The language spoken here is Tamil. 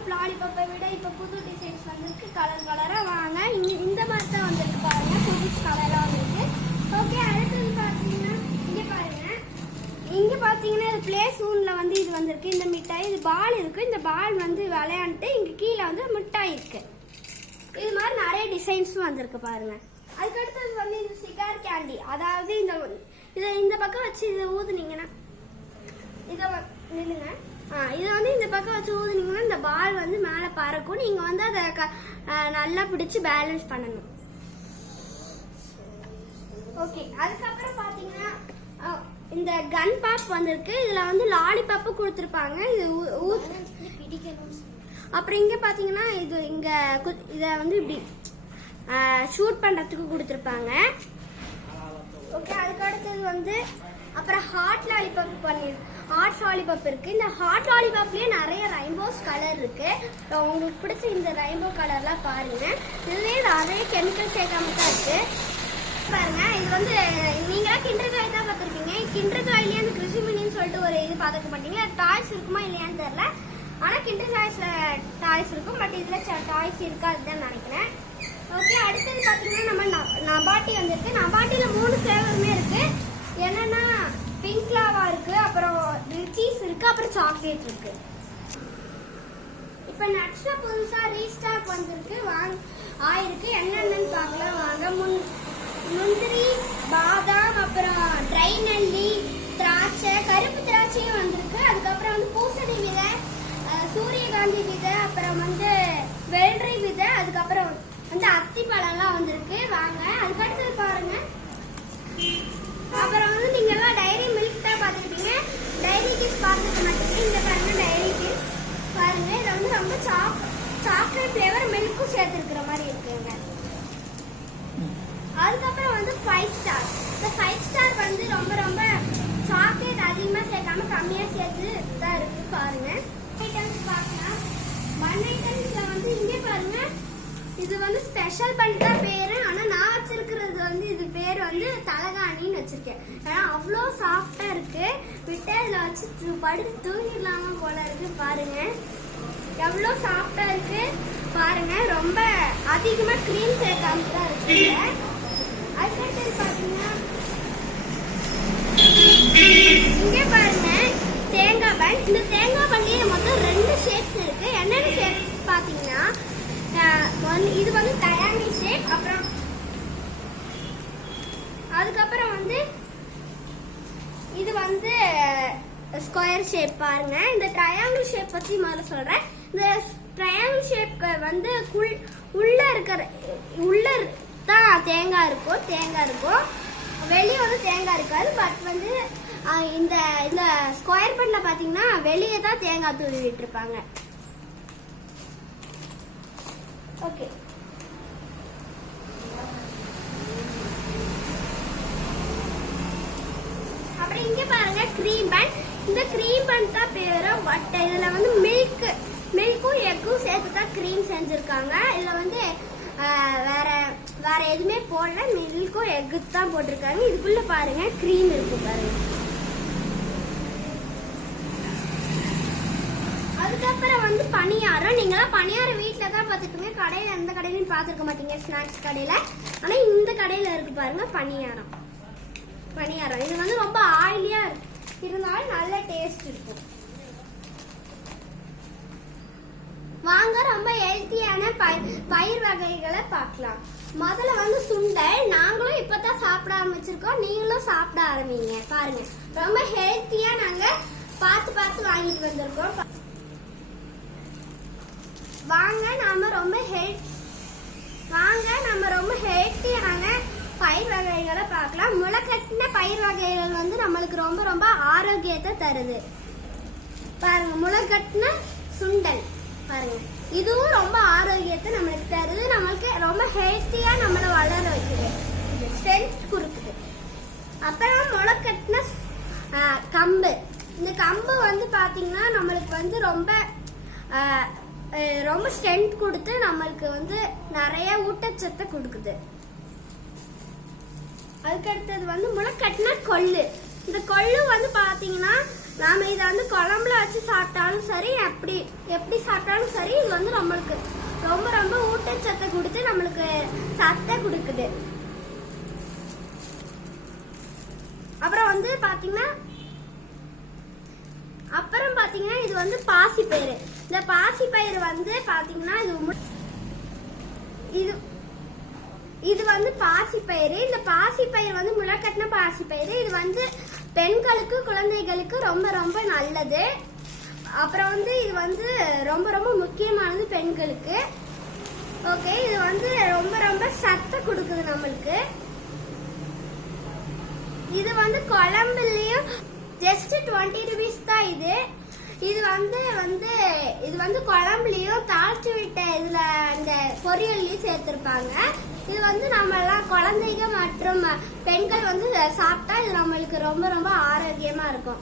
லாலிபாப் லாலிபாப்பை விட இப்போ புது டிசைன்ஸ் வந்துருக்கு. கலர் கலராக வாங்க. இந்த மாதிரி தான் வந்துருக்கு பாருங்க. புதுசு கலராக வந்துருக்கு. ஓகே, அடுத்தது பார்த்தீங்கன்னா இங்கே பார்த்தீங்கன்னா இது பிளே சூனில் வந்து இது வந்திருக்கு. இந்த மிட்டாய் இது பால் இருக்குது. இந்த பால் வந்து விளையாண்டுட்டு இங்கே கீழே வந்து மிட்டாய் இருக்குது. இது மாதிரி நிறைய டிசைன்ஸும் வந்திருக்கு பாருங்க. அதுக்கடுத்தது வந்து இந்த சிகார் கேண்டி, அதாவது இந்த பக்கம் வச்சு இதை ஊதுனீங்கன்னா இதை நில்லுங்க. இதை வந்து இந்த பக்கம் வச்சு ஊதுனீங்கன்னா இந்த பால் வந்து மேலே பறக்கும். நீங்கள் வந்து அதை நல்லா பிடிச்சி பேலன்ஸ் பண்ணணும். ஓகே, அதுக்கப்புறம் பார்த்தீங்கன்னா இந்த கன் பாப் வந்திருக்கு. இதில் வந்து லாலிபாப்பு கொடுத்துருப்பாங்க. இது அப்புறம் இங்கே பார்த்தீங்கன்னா இதை வந்து இப்படி ஷூட் பண்ணுறதுக்கு கொடுத்துருப்பாங்க. ஓகே, அதுக்கு அடுத்தது வந்து அப்புறம் ஹாட் லாலிபாப் இருக்குது. இந்த ஹாட் லாலிபாப்லேயே நிறைய ரெயின்போஸ் கலர் இருக்குது. உங்களுக்கு பிடிச்ச இந்த ரெயின்போ கலர்லாம் பாருங்கள். இதுலேயே நிறைய கெமிக்கல் சேர்க்காம தான் இருக்குது பாருங்க. இது வந்து நீங்களாம் கிண்டர் ஜாய் தான் பார்த்துருக்கீங்க. கிண்டர் ஜாய்லேயே அந்த கிருஷிமினின்னு சொல்லிட்டு ஒரு இது பார்த்துக்க மாட்டீங்க. டாய்ஸ் இருக்குமா இல்லையான்னு தெரியல. ஆனால் கிண்டர் ஜாய்ஸில் டாய்ஸ் இருக்கும். பட் இதில் டாய்ஸ் இருக்காதுதான் நினைக்கிறேன். ஓகே, அடுத்தது பார்த்தீங்கன்னா நம்ம நபாட்டி வந்திருக்கு. நபாட்டியில் 3 ஃப்ளேவருமே இருக்குது. என்னென்னா பிங்க் லாவா இருக்குது, அப்புறம் சீஸ் இருக்குது, அப்புறம் சாக்லேட் இருக்குது. இப்போ நட்ஸில் புதுசாக ரீஸ்டாக் வந்திருக்கு. ஆயிருக்கு. என்னென்னு பார்க்கலாம் வாங்க. முந்திரி, பாதாம், அப்புறம் ட்ரை நெல்லி, திராட்சை, கருப்பு திராட்சையும் வந்திருக்கு. அதுக்கப்புறம் வந்து பூசணி விதை, சூரியகாந்தி விதை, அப்புறம் வந்து வெள்ளரி விதை, அதுக்கப்புறம் வந்து அத்திப்பழம்லாம் வந்திருக்கு. வாங்க, அதுக்கடுத்தது பாருங்க. அப்புறம் வந்து நீங்க எல்லாம் டைரி மில்க் தான் பார்த்துக்கிட்டீங்க. டைரி கிஸ் பார்த்துக்க மாட்டீங்க. இந்த பாருங்க டைரி கிஸ் பாருங்க. இதில் வந்து ரொம்ப சாக்லேட் ஃப்ளேவர் மில்க்கும் சேர்த்துருக்கிற மாதிரி இருக்குங்க. அதுக்கப்புறம் வந்து 5 ஸ்டார். இந்த 5 ஸ்டார் வந்து ரொம்ப ரொம்ப சாக்லேட் அதிகமாக சேர்க்காம கம்மியாக சேர்த்து தான் இருக்கு பாருங்க. ஐட்டம்ஸ் பார்க்கலாம். பன் ஐட்டம்ஸ்ல வந்து இங்கே பாருங்க. இது வந்து ஸ்பெஷல் பன் தான் பேரு. ஆனால் நான் வச்சிருக்கிறது வந்து இது பேர் வந்து தலகாணின்னு வச்சிருக்கேன். ஏன்னா அவ்வளோ சாஃப்டா இருக்கு. விட்டு இதில் வச்சு படுத்து தூங்கிடலாமா போல இருக்கு பாருங்க. எவ்வளோ சாஃப்டா இருக்கு பாருங்க. ரொம்ப அதிகமாக க்ரீம் சேர்க்காம தான் இருக்குங்க. அதுக்கடுத்து பாத்தீங்கன்னா இங்கே பாருங்க தேங்காய் பன். இந்த தேங்காய் பன்னியே மொத்தம் 2 ஷேப்ஸ் இருக்கு. என்னென்ன ஷேப்ஸ் பார்த்தீங்கன்னா இது வந்து ட்ரையாங்கிள் ஷேப், அப்புறம் அதுக்கப்புறம் வந்து இது வந்து ஸ்கொயர் ஷேப் பாருங்க. இந்த ட்ரையாங்கிள் ஷேப் பற்றி முதல்ல சொல்றேன். இந்த ட்ரையாங்கிள் ஷேப் வந்து உள்ள தான் தேங்காய் இருக்கும். வெளியே வந்து தேங்காய் இருக்காது. பட் வந்து இந்த ஸ்கொயர் பண்ணல பாத்தீங்கன்னா வெளியே தான் தேங்காய் தூவிட்டு இருப்பாங்க. ஓகே, அப்புறம் இங்க பாருங்க க்ரீம் பன். இந்த க்ரீம் பன் தான் பேரு. பட் இதுல வந்து மில்க்கும் எக்கும் சேர்த்து தான் க்ரீம் செஞ்சிருக்காங்க. இதுல வந்து வேற எதுவுமே போடல. மில்க்கும் எக்கு தான் போட்டிருக்காங்க. இதுக்குள்ள பாருங்க க்ரீம் இருக்கு பாருங்க. அதுக்கப்புறம் வந்து பணியாரம். நீங்களாம் பணியாரம் வீட்டில் தான் பார்த்துக்கோங்க. கடையில் எந்த கடையிலையும் பார்த்துருக்க மாட்டீங்க, ஸ்நாக்ஸ் கடையில். ஆனால் இந்த கடையில் இருக்கு பாருங்க பணியாரம். இது வந்து ரொம்ப ஆயிலியா இருந்தாலும் நல்ல டேஸ்ட் இருக்கும். வாங்க, ரொம்ப ஹெல்த்தியான பயிர் வகைகளை பார்க்கலாம். முதல்ல வந்து சுண்டல். நாங்களும் இப்பதான் சாப்பிட ஆரம்பிச்சிருக்கோம். நீங்களும் சாப்பிட ஆரம்பிங்க பாருங்க. ரொம்ப ஹெல்த்தியா நாங்க பார்த்து வாங்கிட்டு வந்திருக்கோம். வாங்க நம்ம ரொம்ப ஹெல்த்தியான பயிர் வகைகளை பார்க்கலாம். முளைக்கட்டின பயிர் வகைகள் வந்து நம்மளுக்கு ரொம்ப ரொம்ப ஆரோக்கியத்தை தருது பாருங்க. முளைக்கட்டின சுண்டல் பாருங்க. இதுவும் ரொம்ப ஆரோக்கியத்தை நம்மளுக்கு தருது. நம்மளுக்கு ரொம்ப ஹெல்த்தியா நம்மளை வளர வைக்குது, ஸ்ட்ரென்த் கொடுக்குது. அப்புறம் முளைக்கட்டின கம்பு. இந்த கம்பு வந்து பாத்தீங்கன்னா நம்மளுக்கு வந்து ரொம்ப ஸ்ட்ரென்த் கொடுத்து நம்மளுக்கு வந்து நிறைய ஊட்டச்சத்தை கொடுக்குது. அதுக்கடுத்தது வந்து முளைக்கட்டின கொள்ளு. இந்த கொள்ளு வந்து பாத்தீங்கன்னா நாம இதை வந்து குழம்புல வச்சு சாப்பிட்டாலும் சரி, எப்படி சாப்பிட்டாலும் சரி, இது வந்து நம்மளுக்கு ரொம்ப ரொம்ப ஊட்டச்சத்தை கொடுத்து நம்மளுக்கு சத்தை கொடுக்குது. அப்புறம் வந்து பாத்தீங்கன்னா இது வந்து பாசிப்பயிறு. இந்த பாசிப்பயிறு வந்து பாத்தீங்கன்னா இது வந்து பாசிப்பயிறு. இந்த பாசிப்பயிறு வந்து முளைக்கட்டின பாசிப்பயிறு. இது வந்து பெண்களுக்கு குழந்தைகளுக்கு ரொம்ப ரொம்ப நல்லது. அப்புறம் வந்து இது வந்து ரொம்ப ரொம்ப முக்கியமானது பெண்களுக்கு. ஓகே, இது வந்து ரொம்ப ரொம்ப சத்தை கொடுக்குது நம்மளுக்கு. இது வந்து குழம்புலயும் ஜஸ்ட் 20 rupees தான். இது வந்து குழம்புலயும் தாளிச்சு விட்ட இதுல அந்த பொரியல்லையும் சேர்த்திருப்பாங்க. இது வந்து நம்ம எல்லாம் குழந்தைங்க மற்றும் பெண்கள் வந்து சாப்பிட்டா இது நம்மளுக்கு ரொம்ப ரொம்ப ஆரோக்கியமா இருக்கும்.